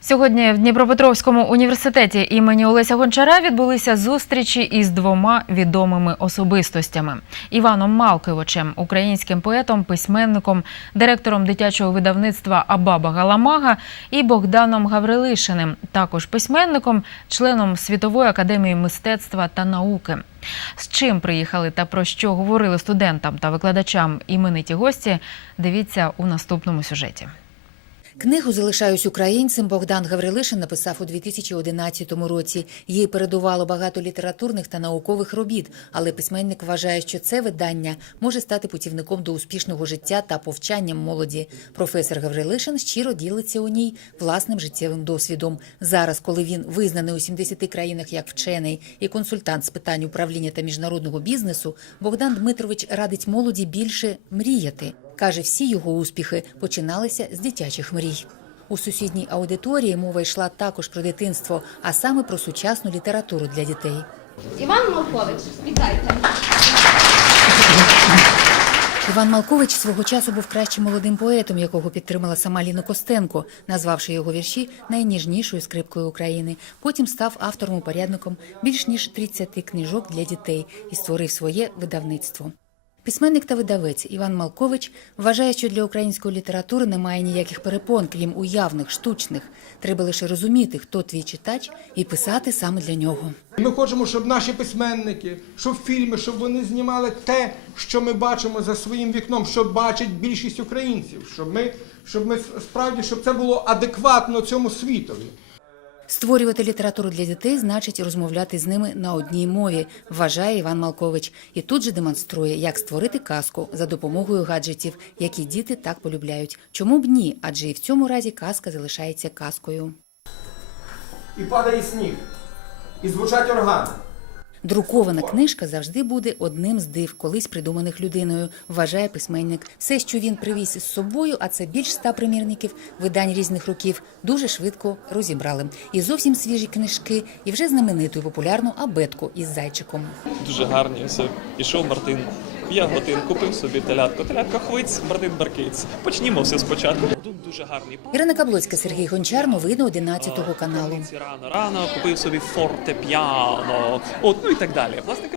Сьогодні в Дніпропетровському університеті імені Олеся Гончара відбулися зустрічі із двома відомими особистостями: Іваном Малковичем, українським поетом, письменником, директором дитячого видавництва Абаба Галамага і Богданом Гаврилишиним, також письменником, членом Світової академії мистецтва та науки. З чим приїхали та про що говорили студентам та викладачам імениті гості, дивіться у наступному сюжеті. Книгу Залишаюсь українцем Богдан Гаврилишин написав у 2011 році. Їй передувало багато літературних та наукових робіт, але письменник вважає, що це видання може стати путівником до успішного життя та повчанням молоді. Професор Гаврилишин щиро ділиться у ній власним життєвим досвідом. Зараз, коли він визнаний у 70 країнах як вчений і консультант з питань управління та міжнародного бізнесу, Богдан Дмитрович радить молоді більше мріяти. Каже, всі його успіхи починалися з дитячих мрій. У сусідній аудиторії мова йшла також про дитинство, а саме про сучасну літературу для дітей. Іван Малкович, вітайте. Іван Малкович свого часу був кращим молодим поетом, якого підтримала сама Ліна Костенко, назвавши його вірші найніжнішою скрипкою України. Потім став автором-упорядником більш ніж 30 книжок для дітей і створив своє видавництво. Письменник та видавець Іван Малкович вважає, що для української літератури немає ніяких перепон, крім уявних, штучних. Треба лише розуміти, хто твій читач, і писати саме для нього. Ми хочемо, щоб наші письменники, щоб фільми, щоб вони знімали те, що ми бачимо за своїм вікном, що бачить більшість українців, щоб ми, щоб ми справді, щоб це було адекватно цьому світові. Створювати літературу для дітей значить розмовляти з ними на одній мові, вважає Іван Малкович. І тут же демонструє, як створити казку за допомогою гаджетів, які діти так полюбляють. Чому б ні? Адже і в цьому разі казка залишається казкою. І падає сніг, і звучать органи. Друкована книжка завжди буде одним з див, колись придуманих людиною, вважає письменник. Все, що він привіз із собою, а це більш ста примірників видань різних років, дуже швидко розібрали. І зовсім свіжі книжки, і вже знамениту і популярну абетку із зайчиком. дуже гарні. Все. Пішов Мартин в годин купив собі телятку. Телятка хвиць, братин Баркиць. Почнімо все спочатку. Тут дуже гарний Ірина Каблоцька, Сергій Гончар, новини 11 каналу. Рано, рано купив собі фортепіано. От, ну і так далі. Власне